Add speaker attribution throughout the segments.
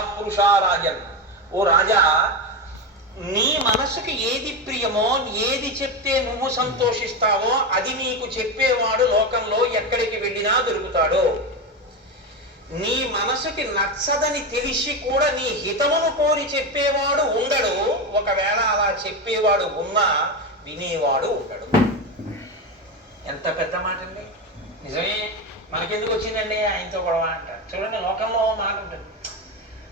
Speaker 1: పురుషారాజన్. ఓ రాజా నీ మనసుకి ఏది ప్రియమో ఏది చెప్తే నువ్వు సంతోషిస్తావో అది నీకు చెప్పేవాడు లోకంలో ఎక్కడికి వెళ్ళినా దొరుకుతాడు. నీ మనసుకి నచ్చదని తెలిసి కూడా నీ హితమును కోరి చెప్పేవాడు ఉండడు. ఒకవేళ అలా చెప్పేవాడు ఉన్నా వినేవాడు ఉండడు. ఎంత పెద్ద మాట అండి నిజమే మనకెందుకు వచ్చిందండి ఆయనతో గొడవ అంట చూడండి లోకంలో మాట ఉంటుంది.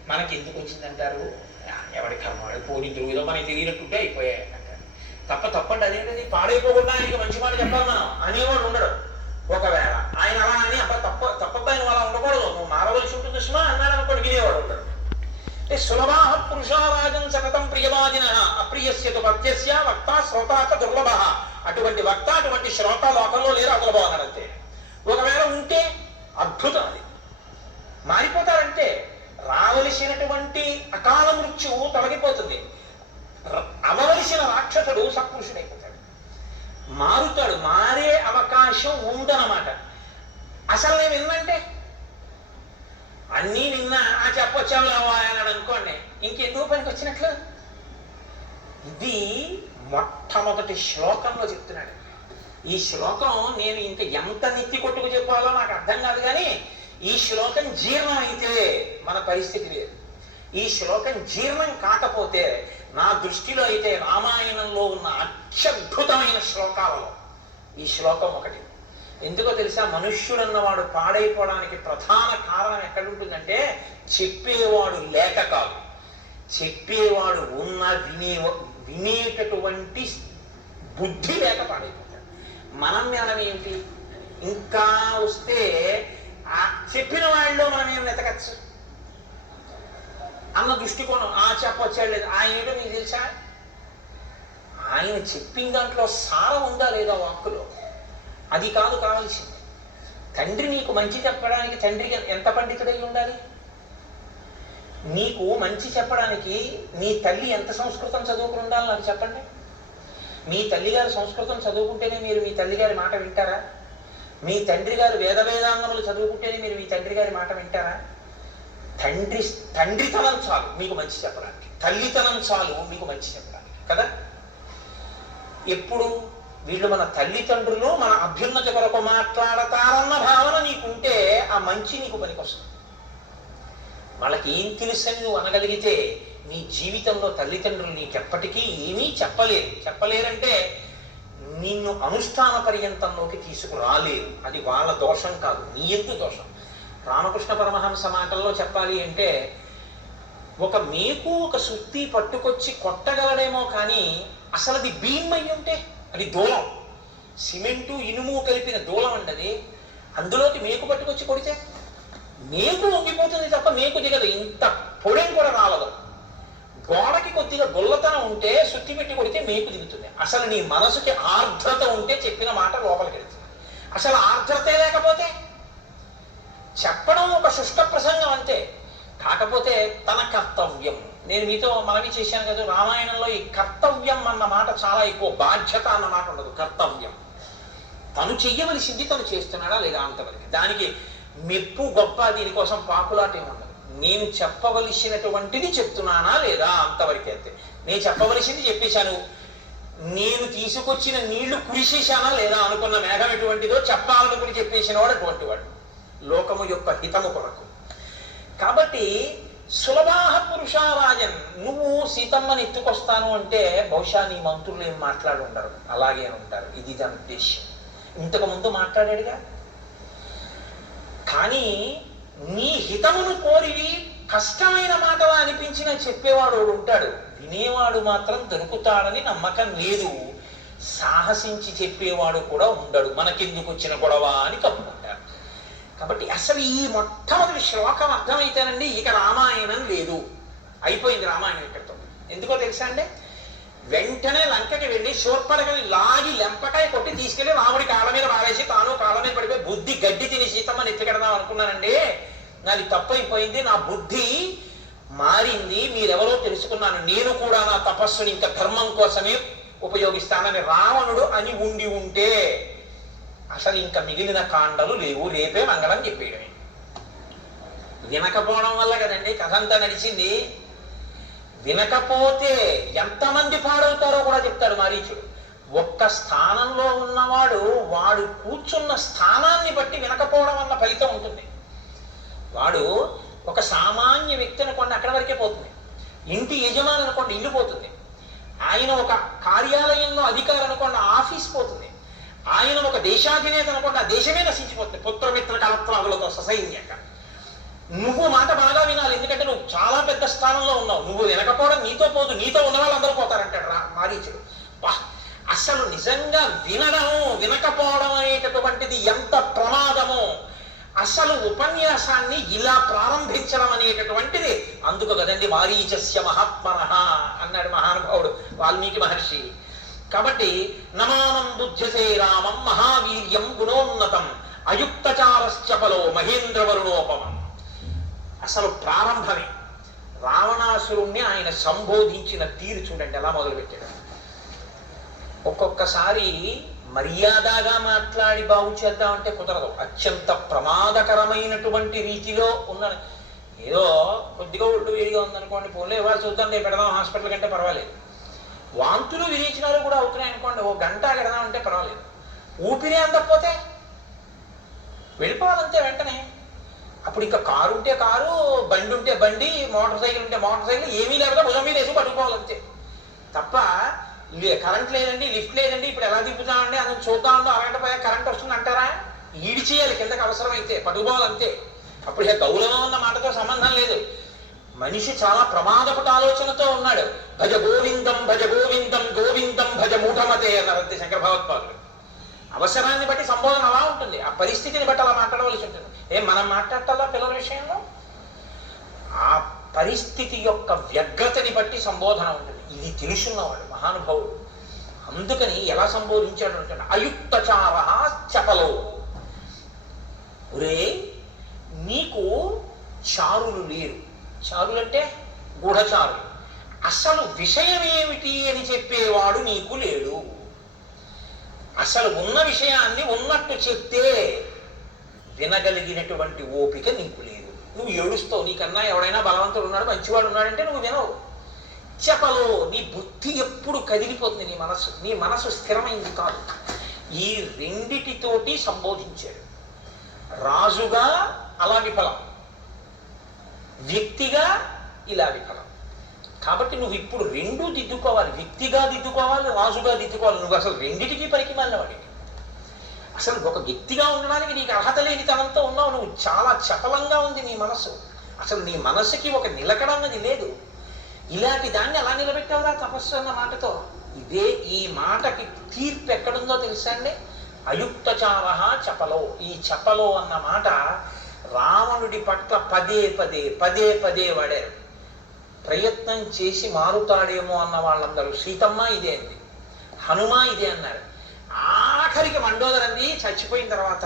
Speaker 1: మనకి ఎందుకు వచ్చిందంటారు ఎవరి ఎవడి కర్మ పోని పోనీ మనకి తెలియనట్టుంటే అయిపోయాయి అంటారు తప్ప తప్పండి అదేంటది పాడైపోకుండా ఆయనకి మంచి మాట చెప్పాలి మనం. అనేవాడు ఉండడు. ఒకవేళ ఆయన అలా అని అబ్బా తప్ప తప్పబ్బా ఆయన అలా ఉండకూడదు. నువ్వు మారవలసి ఉంటుంది సుమా అన్నాడు అనుకోండి వినేవాడు ఉంటాడు సులభాహ సులభా పురుషారాజం సతతం ప్రియవాదిన అప్రియస్యతు వర్త్యస్య వక్త శ్రోతాత దుర్లభ. అటువంటి వక్త అటువంటి శ్రోత లోకంలో లేరు అదులభం అన్నాడు అంతే ఒకవేళ ఉంటే అద్భుతం అది. మారిపోతారంటే రావలసినటువంటి అకాల మృత్యువు తొలగిపోతుంది. ర- అవవలసిన రాక్షసుడు సత్పురుషుడైపోతాడు. మారుతాడు మారే అవకాశం ఉందన్నమాట. అసలు నేను విన్నంటే అన్నీ విన్నా ఆ చెప్పొచ్చావులే అనుకోండి ఇంకెందుకు పనికి వచ్చినట్లు? ఇది మొట్టమొదటి శ్లోకంలో చెప్తున్నాడు. ఈ శ్లోకం నేను ఇంకా ఎంత నెత్తి కొట్టుకు చెప్పాలో నాకు అర్థం కాదు కానీ ఈ శ్లోకం జీర్ణం అయితే మన పరిస్థితి లేదు ఈ శ్లోకం జీర్ణం కాకపోతే నా దృష్టిలో అయితే రామాయణంలో ఉన్న అత్యద్భుతమైన శ్లోకాలలో ఈ శ్లోకం ఒకటి. ఎందుకో తెలుసా? మనుష్యుడు అన్నవాడు పాడైపోవడానికి ప్రధాన కారణం ఎక్కడుంటుందంటే చెప్పేవాడు లేక కాదు. చెప్పేవాడు ఉన్న వినే వినేటటువంటి బుద్ధి లేక పాడైపోతాడు. మనం వినడం ఏంటి ఇంకా వస్తే చెప్పిన వాళ్ళలో మనం ఏం వెతకచ్చు? అన్న దృష్టికోణం ఆ చెప్పొచ్చాడు లేదు ఆయన ఏంటో నీకు తెలుసా? ఆయన చెప్పిన దాంట్లో సారం ఉందా లేదా వాక్కులో? అది కాదు కావాల్సింది. తండ్రి నీకు మంచి చెప్పడానికి తండ్రికి ఎంత పండితుడై ఉండాలి? నీకు మంచి చెప్పడానికి నీ తల్లి ఎంత సంస్కృతం చదువుకుని ఉండాలి నాకు చెప్పండి? మీ తల్లిగారు సంస్కృతం చదువుకుంటేనే మీరు మీ తల్లిగారి మాట వింటారా? మీ తండ్రి గారు వేద వేదాంగములు చదువుకుంటేనే మీరు మీ తండ్రి గారి మాట వింటారా? తండ్రి తండ్రితనం చాలు మీకు మంచి చెప్పడానికి. తల్లితనం చాలు మీకు మంచి చెప్పడానికి. కదా? ఎప్పుడు వీళ్ళు మన తల్లిదండ్రులు మన అభ్యున్నత కొరకు మాట్లాడతారన్న భావన నీకుంటే ఆ మంచి నీకు పనికొస్తుంది. వాళ్ళకి ఏం తెలుసని నువ్వు అనగలిగితే నీ జీవితంలో తల్లిదండ్రులు నీకెప్పటికీ ఏమీ చెప్పలేరు. చెప్పలేరంటే నిన్ను అనుష్ఠాన పర్యంతంలోకి తీసుకురాలేరు అది వాళ్ళ దోషం కాదు నీ ఎందు దోషం. రామకృష్ణ పరమహంస మాటల్లో చెప్పాలి అంటే ఒక మేకు ఒక సుత్తి పట్టుకొచ్చి కొట్టగలడేమో కానీ అసలు అది భీమ్ అయి ఉంటే అది దూలం. సిమెంటు ఇనుము కలిపిన దూలం అండి అది అందులోకి మేకు పట్టుకొచ్చి కొడితే మేకు ఉండిపోతుంది తప్ప మేకు దిగదు. ఇంత పొడి కూడా రాలదు. గోడకి కొద్దిగా గొల్లతనం ఉంటే సుత్తి పెట్టి కొడితే మేకు దిగుతుంది. అసలు నీ మనసుకి ఆర్ద్రత ఉంటే చెప్పిన మాట లోపలికి వెళ్తుంది. అసలు ఆర్ద్రతే లేకపోతే? చెప్పడం ఒక శుష్క ప్రసంగం అంతే. కాకపోతే తన కర్తవ్యం. నేను మీతో మనవి చేశాను కదా రామాయణంలో ఈ కర్తవ్యం అన్న మాట చాలా ఎక్కువ బాధ్యత అన్న మాట ఉండదు కర్తవ్యం. తను చెయ్యవలసింది తను చేస్తున్నాడా లేదా అంతవరకు? దానికి మెప్పు గొప్ప దీనికోసం పాకులాట ఉండదు నేను చెప్పవలసినటువంటిది చెప్తున్నానా లేదా అంతవరకు అంతే. నేను చెప్పవలసింది చెప్పేశాను. నేను తీసుకొచ్చిన నీళ్ళు కురిసేశానా లేదా అనుకున్న మేఘం ఎటువంటిదో చెప్పాలనుకుని చెప్పేసిన వాడు అటువంటి వాడు. లోకము యొక్క హితము కొరకు. కాబట్టి సులభాహ పురుషారాజన్ నువ్వు సీతమ్మని ఎత్తుకొస్తాను అంటే బహుశా నీ మంత్రులు ఏం మాట్లాడి ఉండరు. అలాగే ఉంటారు. ఇది దాని ఉద్దేశ్యం. ఇంతకు ముందు మాట్లాడాడుగా. కానీ నీ హితమును కోరివి కష్టమైన మాటలా అనిపించిన చెప్పేవాడు ఉంటాడు. వినేవాడు మాత్రం దొరుకుతాడని నమ్మకం లేదు. సాహసించి చెప్పేవాడు కూడా ఉండడు. మనకెందుకు వచ్చిన గొడవ అని కప్పుకుంటారు కాబట్టి అసలు ఈ మొట్టమొదటి శ్లోకం అర్థమైతేనండి ఇక రామాయణం లేదు. అయిపోయింది రామాయణం ఇక్కడితో ఎందుకో తెలుసా అండి? వెంటనే లంకకి వెళ్ళి శూర్పడకని లాగి లెంపకాయ కొట్టి తీసుకెళ్ళి రాముడి కాళ్ళ మీద పారేసి తాను కాళ్ళ మీద పడిపోయి బుద్ధి గడ్డి తిని సీతమ్మని నెత్తికెడదాం అనుకున్నానండి నాది తప్పైపోయింది నా బుద్ధి మారింది మీరెవరో తెలుసుకున్నాను. నేను కూడా నా తపస్సుని ఇంకా ధర్మం కోసమే ఉపయోగిస్తానని రావణుడు అని ఉండి ఉంటే అసలు ఇంకా మిగిలిన కాండలు లేవు రేపే మంగళం చెప్పేయడమే. వినకపోవడం వల్ల కదండి కథ అంతా నడిచింది. వినకపోతే ఎంతమంది పాడవుతారో కూడా చెప్తాడు మారీచుడు ఒక్క స్థానంలో ఉన్నవాడు వాడు కూర్చున్న స్థానాన్ని బట్టి వినకపోవడం వల్ల ఫలితం ఉంటుంది. వాడు ఒక సామాన్య వ్యక్తి అనుకోండి అక్కడ వరకే పోతుంది. ఇంటి యజమాని అనుకోండి ఇల్లు పోతుంది. ఆయన ఒక కార్యాలయంలో అధికారి అనుకోండి ఆఫీస్ పోతుంది. ఆయన ఒక దేశాధినేత అనుకోండి ఆ దేశమే నశించిపోతుంది. పుత్రమిత్ర కలత్రాదులతో ససైన్యంగా. నువ్వు మాట బాగా వినాలి ఎందుకంటే నువ్వు చాలా పెద్ద స్థానంలో ఉన్నావు. నువ్వు వినకపోవడం నీతో పోదు నీతో ఉన్న వాళ్ళందరూ పోతారంటాడు రా మారీచుడు. బా అసలు నిజంగా వినడం వినకపోవడం అనేటటువంటిది ఎంత ప్రమాదమో అసలు ఉపన్యాసాన్ని ఇలా ప్రారంభించడం అనేటటువంటిది. అందుకు కదండి మారీచస్య మహాత్మన అన్నాడు మహానుభావుడు వాల్మీకి మహర్షి. కాబట్టి నమానం బుద్ధ్యసే రామం మహావీర్యం గుణోన్నతం అయుక్తచారశ్చపలో మహేంద్రవరుణోపమం. అసలు ప్రారంభమే. రావణాసురుణ్ణి ఆయన సంబోధించిన తీరు చూడండి ఎలా మొదలుపెట్టాడు. ఒక్కొక్కసారి మర్యాదగా మాట్లాడి బాగు చేద్దామంటే కుదరదు. అత్యంత ప్రమాదకరమైనటువంటి రీతిలో ఉన్న ఏదో కొద్దిగా ఒళ్ళు వేడిగా ఉందనుకోండి పోలే ఇవాళ చూద్దాం రేపు పెడదాం హాస్పిటల్ కంటే పర్వాలేదు. వాంతులు విరేచనాలు కూడా అవుతున్నాయి అనుకోండి ఓ గంట పెడదాం అంటే పర్వాలేదు. ఊపిరి అందకపోతే వెళ్ళిపోవాలంటే వెంటనే. అప్పుడు ఇంకా కారు ఉంటే కారు బండి ఉంటే బండి మోటార్ సైకిల్ ఉంటే మోటార్ సైకిల్ ఏమీ లేకపోతే భుజం మీద వేసి పట్టుకోవాలంతే తప్ప లే- కరెంట్ లేదండి లిఫ్ట్ లేదండి ఇప్పుడు ఎలా తిప్పుతామండి అది చూద్దామండి అరగంట పోయా కరెంట్ వస్తుంది అంటారా? ఈడి చేయాలి కిందకి అవసరమైతే పట్టుకోవాలంతే అప్పుడు ఇక గౌరవం ఉన్న మాటతో సంబంధం లేదు. మనిషి చాలా ప్రమాదపట ఆలోచనతో ఉన్నాడు. భజ గోవిందం భజ గోవిందం గోవిందం భజ మూఢమతే అన్నారు అంతే శంకర భగవత్పాదులు అవసరాన్ని బట్టి సంబోధన అలా ఉంటుంది. ఆ పరిస్థితిని బట్టి అలా మాట్లాడవలసి ఉంటుంది. ఏం మనం మాట్లాడటల్లా పిల్లల విషయంలో? ఆ పరిస్థితి యొక్క వ్యగ్రతని బట్టి సంబోధన ఉంటుంది. ఇది తెలుసున్నవాడు మహానుభావుడు. అందుకని ఎలా సంబోధించాడు అంటే అయుక్తచార చపలో. ఒరే నీకు చారులు లేరు చారులు అంటే గూఢచారులు. అసలు విషయం ఏమిటి అని చెప్పేవాడు నీకు లేడు. అసలు ఉన్న విషయాన్ని ఉన్నట్టు చెప్తే వినగలిగినటువంటి ఓపిక నీకు లేదు. నువ్వు ఏడుస్తావు నీకన్నా ఎవడైనా బలవంతుడు ఉన్నాడు మంచివాడు ఉన్నాడంటే నువ్వు వినవు. చెప్పలో నీ బుద్ధి ఎప్పుడు కదిలిపోతుంది నీ మనసు నీ మనసు స్థిరమైంది కాదు. ఈ రెండిటితోటి సంబోధించాడు. రాజుగా అలా విఫలం. వ్యక్తిగా ఇలా విఫలం. కాబట్టి నువ్వు ఇప్పుడు రెండూ దిద్దుకోవాలి. వ్యక్తిగా దిద్దుకోవాలి రాజుగా దిద్దుకోవాలి. నువ్వు అసలు రెండిటికి పరికి వాడికి అసలు ఒక వ్యక్తిగా ఉండడానికి నీకు అర్హత లేని తనంతో ఉన్నావు. నువ్వు చాలా చపలంగా ఉంది నీ మనసు. అసలు నీ మనసుకి ఒక నిలకడ అన్నది లేదు. ఇలాంటి దాన్ని ఎలా నిలబెట్టావురా తపస్సు అన్న మాటతో. ఇదే ఈ మాటకి తీర్పు ఎక్కడుందో తెలుసా అండి? అయుక్తచార చపలో. ఈ చపలో అన్న మాట రావణుడి పట్ల పదే పదే పదే పదే వాడారు. ప్రయత్నం చేసి మారుతాడేమో అన్న వాళ్ళందరూ సీతమ్మ ఇదే అంది. హనుమ ఇదే అన్నారు. ఆఖరికి మండోదరంది చచ్చిపోయిన తర్వాత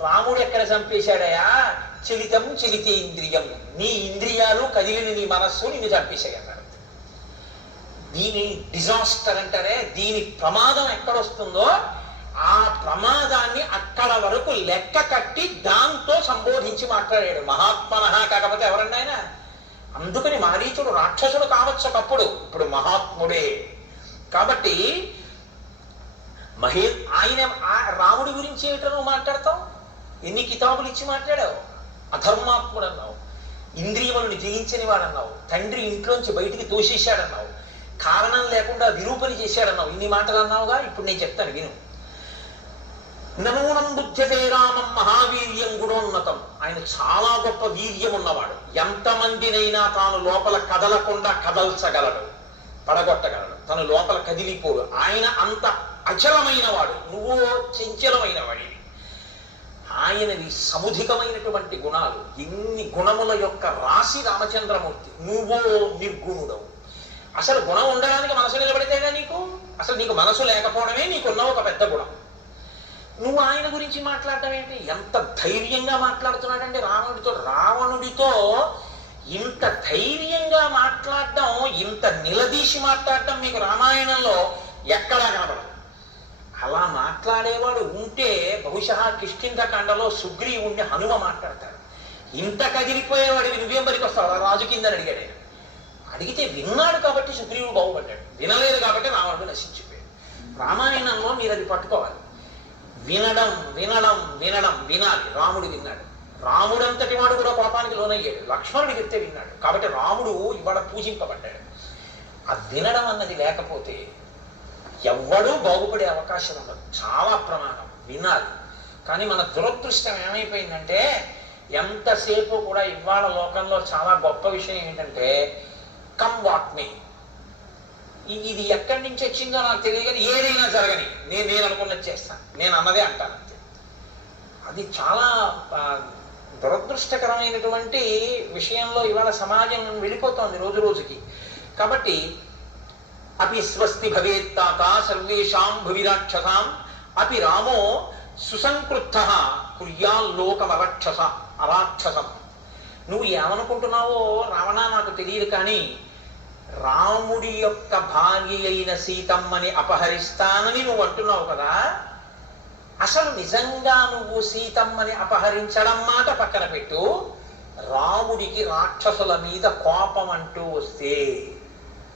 Speaker 1: రాముడు ఎక్కడ చంపేశాడయా చలితం చలితే ఇంద్రియం. నీ ఇంద్రియాలు కదిలిన నీ మనస్సు నిన్ను చంపేశాయి అన్నారు. దీని డిజాస్టర్ అంటారే దీని ప్రమాదం ఎక్కడొస్తుందో ఆ ప్రమాదాన్ని అక్కడ వరకు లెక్క కట్టి దాంతో సంబోధించి మాట్లాడాడు. మహాత్మన కాకపోతే ఎవరండి ఆయన? అందుకని మారీచుడు రాక్షసుడు కావచ్చు ఒకప్పుడు ఇప్పుడు మహాత్ముడే. కాబట్టి మహే ఆయన ఆ- రాముడి గురించి ఏమిటో నువ్వు మాట్లాడతావు? ఎన్ని కితాబులు ఇచ్చి మాట్లాడావు? అధర్మాత్ముడు అన్నావు ఇంద్రియములను జయించని వాడన్నావు. తండ్రి ఇంట్లోంచి బయటికి తోసేశాడన్నావు. కారణం లేకుండా విరూపణి చేశాడన్నావు. ఇన్ని మాటలు అన్నావుగా? ఇప్పుడు నేను చెప్తాను విను. నమూనం బుద్ధ్యతే రామం మహావీర్యం గుణోన్నతం. ఆయన చాలా గొప్ప వీర్యం ఉన్నవాడు. ఎంతమందినైనా తాను లోపల కదలకుండా కదల్చగలడు పడగొట్టగలడు. తను లోపల కదిలిపోడు. ఆయన అంత అచలమైన వాడు నువ్వు చంచలమైన వాడివి ఆయనవి సముధికమైనటువంటి గుణాలు ఎన్ని గుణముల యొక్క రాశి రామచంద్రమూర్తి నువ్వో నిర్గుణుడవు. అసలు గుణం ఉండడానికి మనసు నిలబడితేగా నీకు? అసలు నీకు మనసు లేకపోవడమే నీకున్న ఒక పెద్ద గుణం. నువ్వు ఆయన గురించి మాట్లాడటం ఏంటి? ఎంత ధైర్యంగా మాట్లాడుతున్నాడండి రావణుడితో రావణుడితో ఇంత ధైర్యంగా మాట్లాడడం ఇంత నిలదీసి మాట్లాడటం మీకు రామాయణంలో ఎక్కడా కనబడదు. అలా మాట్లాడేవాడు ఉంటే బహుశా కిష్కింధ కాండలో సుగ్రీవుణ్ణి హనుమ మాట్లాడతాడు. ఇంత కదిలిపోయేవాడివి నువ్వేం పనికి వస్తావు రాజు కిందని అడిగాడు. అడిగితే విన్నాడు కాబట్టి సుగ్రీవుడు బాగుపడ్డాడు. వినలేదు కాబట్టి రావణుడు నశించిపోయాడు. రామాయణంలో మీరు అది పట్టుకోవాలి. వినడం వినడం వినడం వినాలి. రాముడు విన్నాడు. రాముడంతటి వాడు కూడా కోపానికి లోనయ్యాడు. లక్ష్మణుడు చెప్తే విన్నాడు. కాబట్టి రాముడు ఇవాళ పూజింపబడ్డాడు. ఆ వినడం అన్నది లేకపోతే ఎవ్వడూ బాగుపడే అవకాశం ఉండదు. చాలా ప్రమాదం. వినాలి. కానీ మన దురదృష్టం ఏమైపోయిందంటే ఎంతసేపు కూడా ఇవాళ లోకంలో చాలా గొప్ప విషయం ఏంటంటే కమ్ వాట్ మీ. ఇది ఎక్కడి నుంచి వచ్చిందో నాకు తెలియదు. కానీ ఏదైనా జరగని. నేను నేను అనుకున్నది చేస్తాను. నేను అన్నదే అంటాను అంతే. అది చాలా దురదృష్టకరమైనటువంటి విషయంలో ఇవాళ సమాజం వెళ్ళిపోతోంది రోజు రోజుకి. కాబట్టి అపి స్వస్తి భవేత్తాత సర్వేషాం భువిరాక్షసాం అపి రామో సుసంకృద్ధ కుర్యాల్లోకమరక్షస అరాక్షసం. నువ్వు ఏమనుకుంటున్నావో రావణ నాకు తెలియదు కానీ రాముడి యొక్క భార్య అయిన సీతమ్మని అపహరిస్తానని నువ్వు అంటున్నావు కదా. అసలు నిజంగా నువ్వు సీతమ్మని అపహరించడం మాట పక్కన పెట్టు. రాముడికి రాక్షసుల మీద కోపం అంటూ వస్తే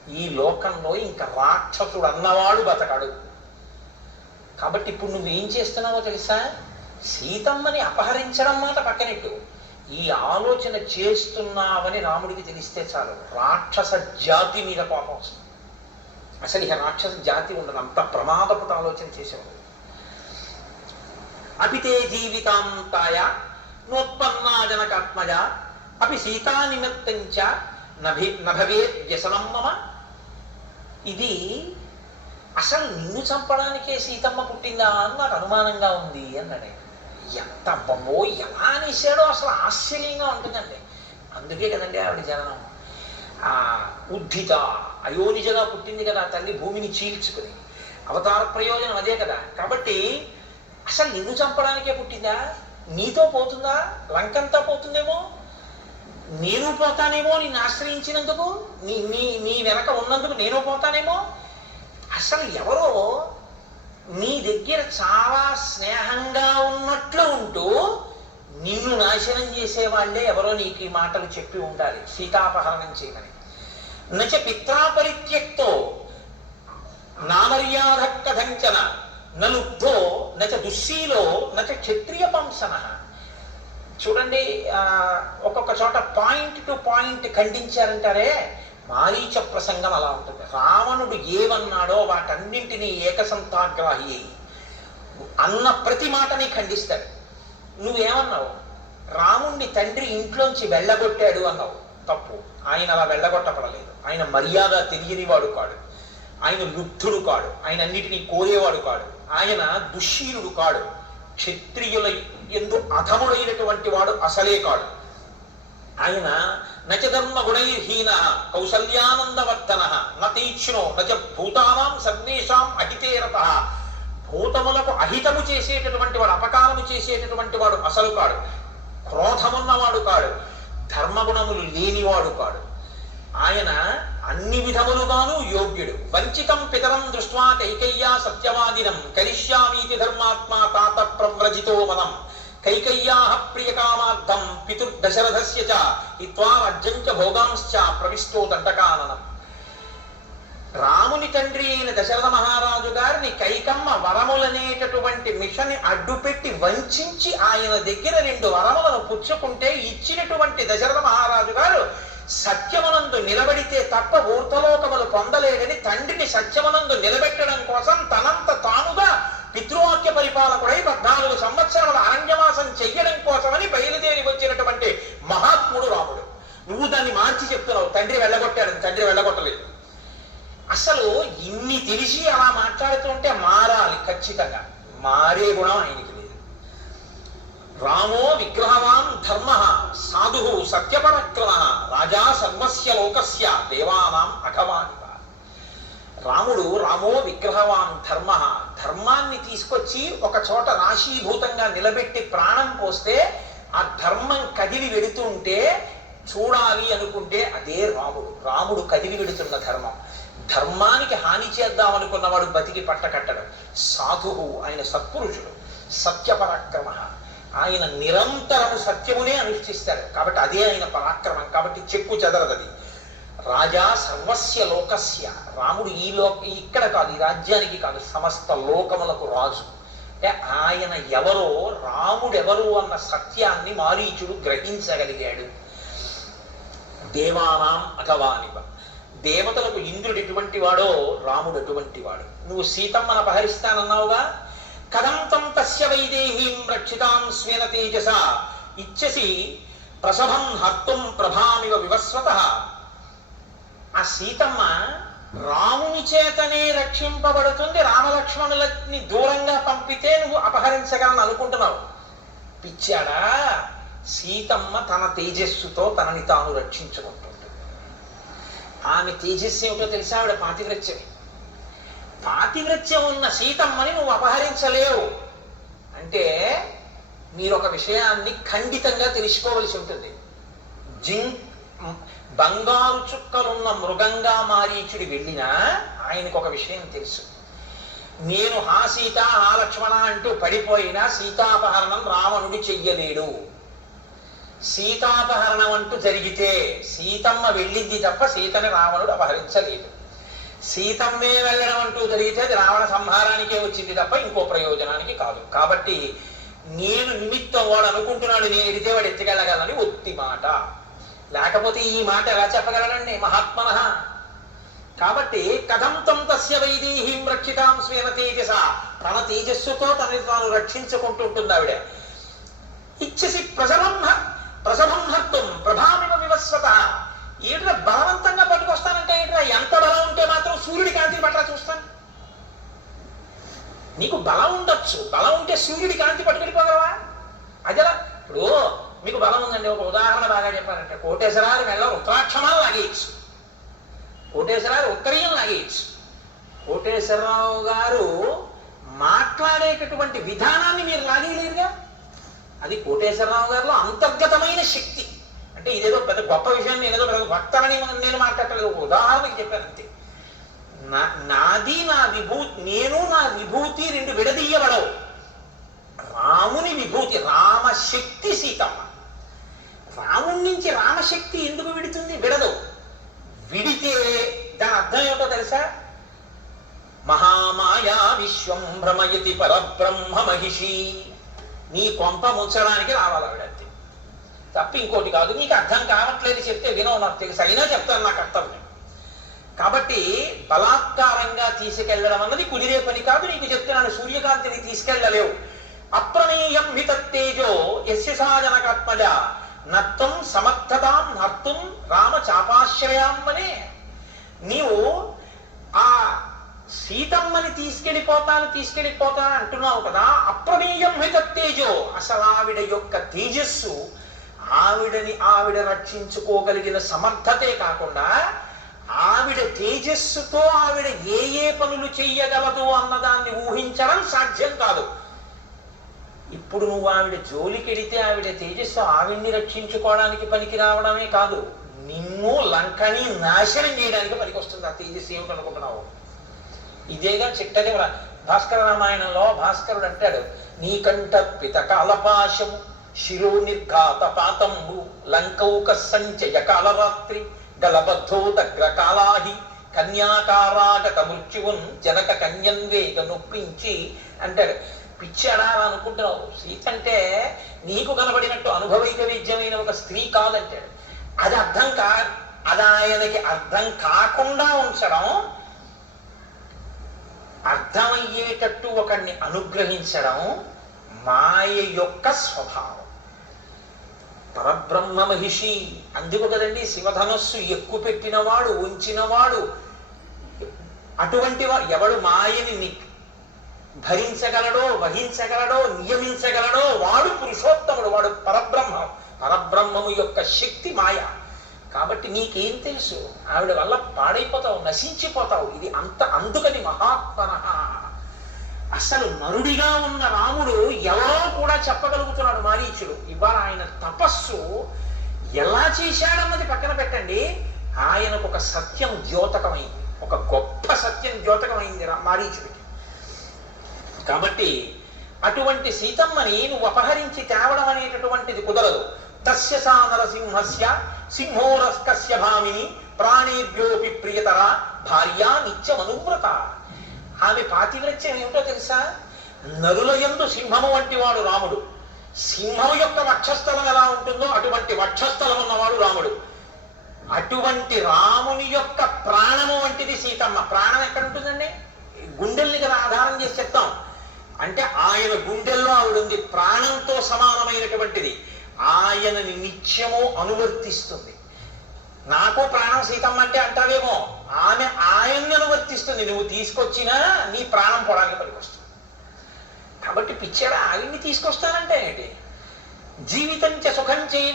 Speaker 1: ఈ లోకంలో ఇంకా రాక్షసుడు అన్నవాడు బతకడు. కాబట్టి ఇప్పుడు నువ్వేం చేస్తున్నావో తెలుసా? సీతమ్మని అపహరించడం మాట పక్కనెట్టు ఈ ఆలోచన చేస్తున్నావని రాముడికి తెలిస్తే చాలు. రాక్షస జాతి మీద కోపం వస్తుంది. అసలు ఇక రాక్షస జాతి ఉండదు. అంత ప్రమాదపు ఆలోచన చేసేవాడు. అపితే జీవితాంతాయ నోత్పన్నాజనకాత్మజ అపి సీతా నిమిత్తంచ నభి నభవే వ్యసనం మమ. ఇది అసలు నిన్ను చంపడానికే సీతమ్మ పుట్టిందా అని నాకు అనుమానంగా ఉంది అన్నాడే ఎంత బొమ్మో ఎలా అనేసాడో అసలు ఆశ్చర్యంగా ఉంటుందండి. అందుకే కదండి ఆవిడ జననం. ఆ ఉద్ధిత అయోనిజగా పుట్టింది కదా తల్లి భూమిని చీల్చుకుని. అవతార ప్రయోజనం అదే కదా. కాబట్టి అసలు నిన్ను చంపడానికే పుట్టిందా? నీతో పోతుందా? లంకంతా పోతుందేమో? నేను పోతానేమో నిన్ను ఆశ్రయించినందుకు? నీ నీ నీ వెనక ఉన్నందుకు నేను పోతానేమో? అసలు ఎవరో నీ దగ్గర చాలా స్నేహంగా ఉన్నట్లు ఉంటూ నిన్ను నాశనం చేసే వాళ్ళే ఎవరో నీకు ఈ మాటలు చెప్పి ఉండాలి. సీతాపహరణం చేయమని. నచ పిత్రాపరిత్యక్తో నామర్యాద కథంచన నలుబ్ధో నచ దుశ్శీలో నచ క్షత్రియ పంసన చూడండి ఒక్కొక్క చోట పాయింట్ టు పాయింట్ ఖండించారంటారే మారీచ ప్రసంగం అలా ఉంటుంది. రావణుడు ఏమన్నాడో వాటన్నింటినీ ఏకసంతాగ్రాహి అయ్యి అన్న ప్రతి మాటని ఖండిస్తాడు. నువ్వేమన్నావు? రాముణ్ణి తండ్రి ఇంట్లోంచి వెళ్ళగొట్టాడు అన్నావు. తప్పు. ఆయన అలా వెళ్ళగొట్టపడలేదు ఆయన మర్యాద తెలియనివాడు కాడు. ఆయన లుబ్ధుడు కాడు. ఆయన అన్నిటినీ కోరేవాడు కాడు. ఆయన దుశ్శీలుడు కాడు. క్షత్రియుల ఎందు అధముడైనటువంటి వాడు అసలే కాడు. ఆయన నచధర్మ గుణైర్హీన కౌసల్యానందవర్ధన నతీక్ష్ణో నచ భూతానాం సర్వేషాం అహితేరత భూతములకు అహితము చేసేటటువంటి వాడు అపకారము చేసేటటువంటి వాడు అసలు కాడు క్రోధమున్నవాడు కాడు ధర్మగుణములు లేనివాడు కాడు. ఆయన అన్ని విధములుగాను యోగ్యుడు. వంచితం పితరం దృష్ట్వా కైకయ్యా సత్యవాదినం కరిష్యామీతి ధర్మాత్మ తాత ప్రవ్రజితో మదం కైకయ్యా ప్రియకామార్థం పితుర్దశరథస్య చ హిత్వా చ భోగాంశ్చ ప్రవిష్టో దండకాననం. రాముని తండ్రి అయిన దశరథ మహారాజు గారిని కైకమ్మ వరములనేటటువంటి మిషన్ అడ్డుపెట్టి వంచించి ఆయన దగ్గర రెండు వరములను పుచ్చుకుంటే ఇచ్చినటువంటి దశరథ మహారాజు గారు సత్యమునందు నిలబడితే తప్ప ఊర్ధలోకములు పొందలేడని తండ్రిని సత్యమునందు నిలబెట్టడం కోసం తనంత తానుగా పితృవాక్య పరిపాలకుడై పద్నాలుగు సంవత్సరముల చెయ్యడం కోసమని బయలుదేరి వచ్చినటువంటి మహాత్ముడు రాముడు. నువ్వు దాన్ని మార్చి చెప్తున్నావు. తండ్రి వెళ్ళగొట్టాడు. తండ్రి వెళ్ళగొట్టలేదు. అసలు ఇన్ని తెలిసి అలా మాట్లాడుతుంటే మారాలి ఖచ్చితంగా. మారే గుణం ఆయనకి లేదు. రామో విగ్రహవాన్ ధర్మ సాధు సత్యపరక్రమ రాజా సర్వస్య లోకస్య దేవానాం అఖవానివ రాముడు రామో విగ్రహవాన్ ధర్మ ధర్మాన్ని తీసుకొచ్చి ఒక చోట రాశీభూతంగా నిలబెట్టి ప్రాణం పోస్తే ఆ ధర్మం కదిలి వెడుతుంటే చూడాలి అనుకుంటే అదే రాముడు. రాముడు కదిలి వెడుతున్న ధర్మం. ధర్మానికి హాని చేద్దాం అనుకున్నవాడు బతికి పట్టకట్టడం సాధువు ఆయన సత్పురుషుడు. సత్యపరాక్రమ. ఆయన నిరంతరము సత్యమునే అనుష్ఠిస్తాడు. కాబట్టి అదే ఆయన పరాక్రమం. కాబట్టి చెక్కు చెదరదది రాజా సర్వస్య లోకస్య. రాముడు ఈ లోక ఇక్కడ కాదు ఈ రాజ్యానికి కాదు సమస్త లోకములకు రాజు. అంటే ఆయన ఎవరో రాముడెవరు అన్న సత్యాన్ని మారీచుడు గ్రహించగలిగాడు. దేవానాం అగవానివ. దేవతలకు ఇంద్రుడు ఎటువంటి వాడో రాముడు అటువంటి వాడు. నువ్వు సీతమ్మన అపహరిస్తానన్నావుగా? కథంతం తస్య వైదేహీం రక్షితాం స్వేన తేజస. ఇచ్చసి ప్రసభం హర్తుం ప్రభామివ వివస్వత. ఆ సీతమ్మ రాముని చేతనే రక్షింపబడుతుంది రామలక్ష్మణులని దూరంగా పంపితే నువ్వు అపహరించగలను అనుకుంటున్నావు. పిచ్చాడా? సీతమ్మ తన తేజస్సుతో తనని తాను రక్షించుకుంటుంది. ఆమె తేజస్సు ఏమిటో తెలుసా? ఆవిడ పాతివ్రత్యమే. పాతివ్రత్యం ఉన్న సీతమ్మని నువ్వు అపహరించలేవు. అంటే మీరు ఒక విషయాన్ని ఖండితంగా తెలుసుకోవలసి ఉంటుంది. జింక్ బంగారు చుక్కలున్న మృగంగా మారీచుడి వెళ్ళినా ఆయనకు ఒక విషయం తెలుసు. నేను హా సీత హా లక్ష్మణ అంటూ పడిపోయినా సీతాపహరణం రావణుడు చెయ్యలేడు. సీతాపహరణం అంటూ జరిగితే సీతమ్మ వెళ్ళింది తప్ప సీతని రావణుడు అపహరించలేదు. సీతమ్మే వెళ్ళడం అంటూ జరిగితే అది రావణ సంహారానికే వచ్చింది తప్ప ఇంకో ప్రయోజనానికి కాదు. కాబట్టి నేను నిమిత్తం వాడు అనుకుంటున్నాడు నేను ఎడితే వాడు ఎత్తికెళ్ళగలని ఒత్తి మాట. లేకపోతే ఈ మాట ఎలా చెప్పగలనండి? మహాత్మన. కాబట్టి కథం తం తస్య వైదేహీం రక్షితాం స్వేన తేజస. తన తేజస్సుతో తనని తాను రక్షించుకుంటుంటుంది ఆవిడ ఇచ్చసి ప్రసవం ప్రసభం హర్తం ప్రభామివ వివస్వత. ఏట్రా బలవంతంగా పట్టుకొస్తానంటే ఏట్రా ఎంత బలం ఉంటే మాత్రం సూర్యుడి కాంతిని పట్ల చూస్తాను. నీకు బలం ఉండొచ్చు. బలం ఉంటే సూర్యుడి కాంతి పట్టుకెళ్ళిపోగలవా? అదిలా? ఇప్పుడు మీకు బలం ఉందండి ఒక ఉదాహరణ బాగా చెప్పారంటే కోటేశ్వరాలు మెల్ల రుద్రాక్షమాలు లాగేయచ్చు. కోటేశ్వరాలు ఉత్తరీయం లాగేయచ్చు. కోటేశ్వరరావు గారు మాట్లాడేటటువంటి విధానాన్ని మీరు లాగేయలేరుగా? అది కోటేశ్వరరావు గారిలో అంతర్గతమైన శక్తి. అంటే ఇదేదో పెద్ద గొప్ప విషయం నేను ఏదో పెద్ద భక్తనని నేను మాట్లాడలేదు ఒక ఉదాహరణకి చెప్పాను అంతే. నా నాది నా విభూతి నేను నా విభూతి రెండు విడదీయబడవు. రాముని విభూతి రామశక్తి సీతమ్మ. రాముడి నుంచి రామశక్తి ఎందుకు విడుతుంది? విడదు. విడితే దాని అర్థం ఏమిటో తెలుసా? మహామాయా విశ్వం భ్రమయతి పరబ్రహ్మ మహిషి. నీ కొంప ముంచడానికి రావాలి ఆవిడ తప్ప ఇంకోటి కాదు. నీకు అర్థం కావట్లేదు చెప్తే వినవు నాకు తెలుసు. అయినా చెప్తాను నా కర్తవ్యం. కాబట్టి బలాత్కారంగా తీసుకెళ్ళడం అన్నది కుదిరే పని కాదు. నీకు చెప్తున్నాను సూర్యకాంతిని తీసుకెళ్ళలేవు అప్రమేయం హితత్తేజో యస్య సాజనకాత్మజ నత్వం సమర్థతాం హర్తుం రామ చాపాశ్రయామ్మనే నీవు ఆ సీతమ్మని తీసుకెళ్ళిపోతాను తీసుకెళ్ళిపోతాను అంటున్నావు కదా అప్రమేయం హితత్తేజో అసలు ఆవిడ యొక్క తేజస్సు ఆవిడని ఆవిడ రక్షించుకోగలిగిన సమర్థతే కాకుండా ఆవిడ తేజస్సుతో ఆవిడ ఏ ఏ పనులు చెయ్యగలదు అన్నదాన్ని ఊహించడం సాధ్యం కాదు. ఇప్పుడు నువ్వు ఆవిడ జోలికెడితే ఆవిడ తేజస్సు ఆవిడ్ని రక్షించుకోవడానికి పనికి రావడమే కాదు నిన్ను లంకని నాశనం చేయడానికి పనికి వస్తుంది ఆ తేజస్సు ఏమిటి అనుకుంటున్నావు ఇదేగా చిట్టని భాస్కర రామాయణంలో భాస్కరుడు అంటాడు నీకంఠ పిత కాలపాశము శిరో నిర్ఘాత పాతంబు లంకౌక సంచయ కాలరాత్రి గలబద్ధో దగ్ర కాలాహి కన్యాకారాగత మృత్యువున్ జనక కన్యన్వేగ నొప్పించి అంటాడు. పిచ్చాడా అని అనుకుంటున్నావు సీత అంటే నీకు కనబడినట్టు అనుభవైక విద్యమైన ఒక స్త్రీ కాదంటాడు. అది అర్థం కా అది ఆయనకి అర్థం కాకుండా ఉంచడం అర్థమయ్యేటట్టు ఒకడిని అనుగ్రహించడం మాయ యొక్క స్వభావం. పరబ్రహ్మ మహిషి అందుకు కదండి శివధనస్సు ఎక్కువ పెట్టినవాడు ఉంచినవాడు. అటువంటి వాడు ఎవడు మాయని ధరించగలడో భరించగలడో వహించగలడో నియమించగలడో వాడు పురుషోత్తముడు వాడు పరబ్రహ్మం. పరబ్రహ్మము యొక్క శక్తి మాయ. కాబట్టి నీకేం తెలుసు? ఆవిడ వల్ల పాడైపోతావు నశించిపోతావు. ఇది అంత అందుకని మహాత్మన. అసలు నరుడిగా ఉన్న రాముడు ఎవరో కూడా చెప్పగలుగుతున్నాడు మారీచుడు. ఇవాళ ఆయన తపస్సు ఎలా చేశాడన్నది పక్కన పెట్టండి. ఆయనకు ఒక సత్యం ద్యోతకమైంది ఒక గొప్ప సత్యం ద్యోతకమైంది రా- మారీచుడికి. కాబట్టి అటువంటి సీతమ్మని నువ్వు అపహరించి తేవడం అనేటటువంటిది కుదరదు. తస్య సా నరసింహస్య సింహోరస్కస్య భామిని ప్రాణేభ్యోపి ప్రియతర భార్య నిత్యమనువ్రత ఆమె పాతివ్రత్యం ఏమిటో తెలుసా? నరుల యందు సింహము వంటి వాడు రాముడు. సింహం యొక్క వక్షస్థలం ఎలా ఉంటుందో అటువంటి వక్షస్థలం ఉన్నవాడు రాముడు. అటువంటి రాముని యొక్క ప్రాణము వంటిది సీతమ్మ. ప్రాణం ఎక్కడ ఉంటుందండి? గుండెల్ని కదా ఆధారం చేసి చెప్తాం. అంటే ఆయన గుండెల్లో ఆవిడ ఉంది ప్రాణంతో సమానమైనటువంటిది. ఆయనని నిత్యము అనువర్తిస్తుంది. నాకు ప్రాణం సీతమ్మ అంటే అంటావేమో? ఆమె ఆయన్ని అనువర్తిస్తుంది. నువ్వు తీసుకొచ్చినా నీ ప్రాణం పొడానికి పనికొస్తుంది. కాబట్టి పిచ్చాడా ఆయన్ని తీసుకొస్తానంటే ఏంటి? జీవితం చ సుఖం చైవ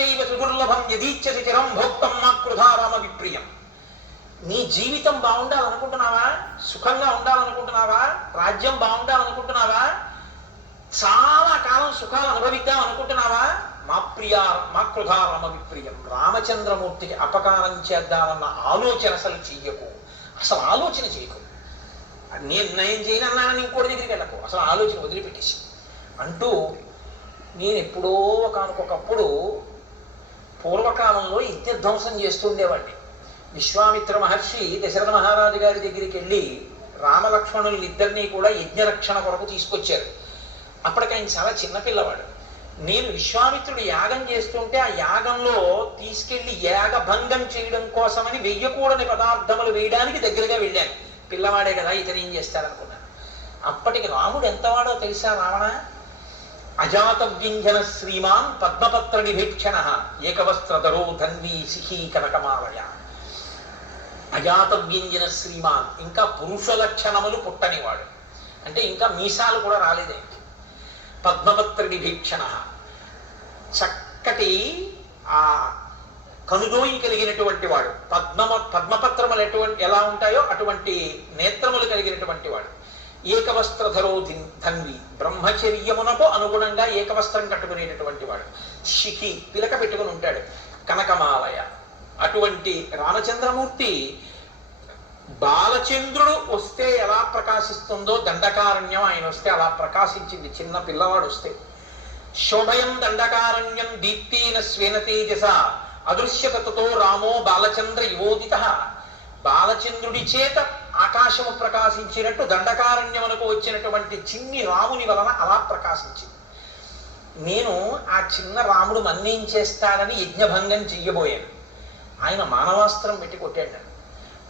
Speaker 1: చైవ సుదుర్లభం యదీచ్యసి చిరం భోక్తం మా కృధారామ విప్రియం నీ జీవితం బాగుండాలనుకుంటున్నావా? సుఖంగా ఉండాలనుకుంటున్నావా? రాజ్యం బాగుండాలనుకుంటున్నావా? చాలా కాలం సుఖాలు అనుభవిద్దాం అనుకుంటున్నావా? మా ప్రియ మా కృధారామ విప్రియం రామచంద్రమూర్తికి అపకారం చేద్దామన్న ఆలోచన అసలు చెయ్యకు. అసలు ఆలోచన చేయకు నేను నయం చేయనన్నానని ఇంకోటి దగ్గరికి వెళ్ళకు. అసలు ఆలోచన వదిలిపెట్టేసి. అంటూ నేను ఎప్పుడో ఒకనకొకప్పుడు పూర్వకాలంలో యజ్ఞ ధ్వంసం చేస్తుండేవాడిని విశ్వామిత్ర మహర్షి దశరథ మహారాజు గారి దగ్గరికి వెళ్ళి రామలక్ష్మణులు ఇద్దరినీ కూడా యజ్ఞరక్షణ కొరకు తీసుకొచ్చారు. అప్పటికి ఆయన చాలా చిన్న పిల్లవాడు. నేను విశ్వామిత్రుడు యాగం చేస్తుంటే ఆ యాగంలో తీసుకెళ్ళి యాగభంగం చేయడం కోసమని వెయ్యకూడని పదార్థములు వేయడానికి దగ్గరగా వెళ్ళాను. పిల్లవాడే కదా ఇతను ఏం చేస్తారనుకున్నాను. అప్పటికి రాముడు ఎంతవాడో తెలుసా రావణ? అజాతవ్యంజన శ్రీమాన్ పద్మపత్ర నిభీక్షణ ఏకవస్త్రధరో ధన్వీ సిహీ కనకమాలయ. అజాతవ్యంజన శ్రీమాన్. ఇంకా పురుష లక్షణములు పుట్టనివాడు. అంటే ఇంకా మీసాలు కూడా రాలేదే. పద్మపత్రుడి భీక్షణ చక్కటి ఆ కనుదోయి కలిగినటువంటి వాడు. పద్మ పద్మపత్రములు ఎటువంటి ఎలా ఉంటాయో అటువంటి నేత్రములు కలిగినటువంటి వాడు. ఏకవస్త్రధరో ధన్వి. బ్రహ్మచర్యమునకు అనుగుణంగా ఏకవస్త్రం కట్టుకునేటటువంటి వాడు. శిఖి పిలక పెట్టుకుని ఉంటాడు. కనకమాలయ. అటువంటి రామచంద్రమూర్తి బాలచంద్రుడు వస్తే ఎలా ప్రకాశిస్తుందో దండకారణ్యం ఆయన వస్తే అలా ప్రకాశించింది. చిన్న పిల్లవాడు వస్తే. శోభయం దండకారణ్యం దీప్తిన స్వేన తేజస అదృశ్యతతో రామో బాలచంద్ర యువోదిత. బాలచంద్రుడి చేత ఆకాశము ప్రకాశించినట్టు దండకారణ్యమునకు వచ్చినటువంటి చిన్ని రాముని వలన అలా ప్రకాశించింది. నేను ఆ చిన్న రాముడు మన్నేం చేస్తానని యజ్ఞభంగం చెయ్యబోయాను. ఆయన మానవాస్త్రం పెట్టి కొట్టాడు నన్ను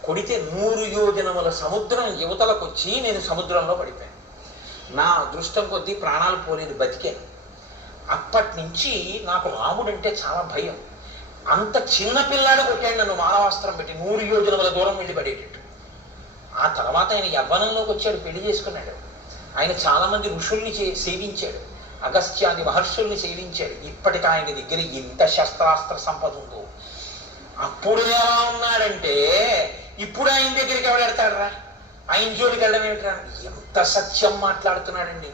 Speaker 1: కొడితే నూరు యోజనముల సముద్రం యువతలకు వచ్చి నేను సముద్రంలో పడిపోయాను. నా అదృష్టం కొద్దీ ప్రాణాలు పోలేదు బతికాను. అప్పటి నుంచి నాకు రాముడు అంటే చాలా భయం. అంత చిన్న పిల్లాడు కొట్టాడు నన్ను మానవాస్త్రం పెట్టి నూరు యోజనముల దూరం వెళ్ళి పడేటట్టు. ఆ తర్వాత ఆయన యవ్వనంలోకి వచ్చాడు పెళ్ళి చేసుకున్నాడు. ఆయన చాలామంది ఋషుల్ని చే సేవించాడు. అగస్త్యాది మహర్షుల్ని సేవించాడు. ఇప్పటికి ఆయన దగ్గర ఎంత శస్త్రాస్త్ర సంపద ఉందో. అప్పుడు ఎలా ఉన్నాడంటే ఇప్పుడు ఆయన దగ్గరికి ఎవడెడతాడరా ఆయన జోలికి వెళ్ళడం ఏమిట్రా? ఎంత సత్యం మాట్లాడుతున్నాడండి.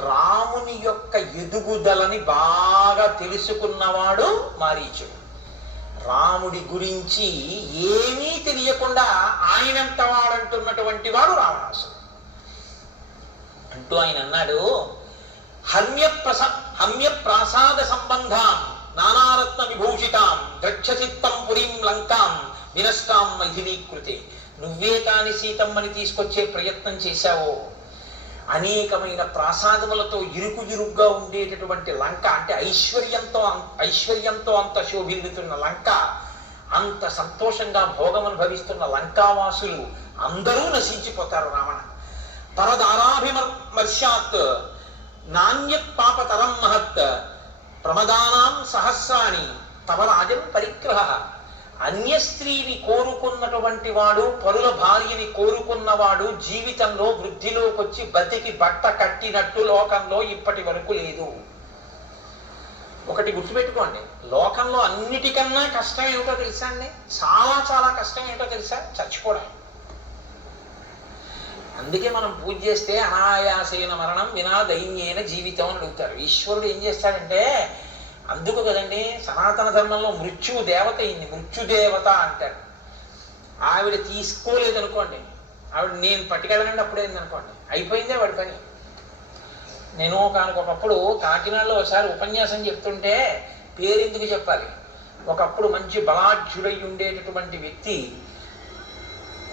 Speaker 1: రాముని యొక్క ఎదుగుదలని బాగా తెలుసుకున్నవాడు మారీచుడు. రాముడి గురించి ఏమీ తెలియకుండా ఆయనంత వాడంటున్నటువంటి వాడు రావణాసుడు. అంటూ ఆయన అన్నాడు హమ్య ప్రస హమ్య ప్రాసాద సంబంధాం నానారత్న విభూషితాం ద్రక్షచిత్తం పురీం లంకాం వినష్టాం మైథిలీకృతే నువ్వే కాని సీతమ్మని తీసుకొచ్చే ప్రయత్నం చేశావో? అనేకమైన ప్రాసాదములతో ఇరుకు ఇరుగ్గా ఉండేటటువంటి లంక అంటే ఐశ్వర్యంతో అం- ఐశ్వర్యంతో అంత శోభిల్లుతున్న లంక అంత సంతోషంగా భోగం అనుభవిస్తున్న లంకావాసులు అందరూ నశించిపోతారు రావణ. పరదారాభిమర్శాత్ నాణ్యత్ పాపతరం మహత్ ప్రమదానాం సహస్రాణి తమ రాజం పరిగ్రహ. అన్య స్త్రీని కోరుకున్నటువంటి వాడు పరుల భార్యని కోరుకున్నవాడు జీవితంలో వృద్ధిలోకి వచ్చి బతికి బట్ట కట్టినట్టు లోకంలో ఇప్పటి వరకు లేదు. ఒకటి గుర్తుపెట్టుకోండి లోకంలో అన్నిటికన్నా కష్టం ఏమిటో తెలుసా అండి? చాలా చాలా కష్టం ఏమిటో తెలుసా? చచ్చిపోవడం అందుకే మనం పూజ చేస్తే అనాయాసైన మరణం వినా దైన్యైన జీవితం అని అడుగుతారు. ఈశ్వరుడు ఏం చేస్తాడంటే అందుకు కదండి సనాతన ధర్మంలో మృత్యువు దేవత అయింది. మృత్యుదేవత అంటారు ఆవిడ తీసుకోలేదు అనుకోండి. ఆవిడ నేను పట్టుకెళ్ళనండి అప్పుడైంది అనుకోండి. అయిపోయిందే వాడి పని. నేను ఒకనకొకప్పుడు కాకినాడలో ఒకసారి ఉపన్యాసం చెప్తుంటే పేరెందుకు చెప్పాలి? ఒకప్పుడు మంచి బలాఢ్యుడై ఉండేటటువంటి వ్యక్తి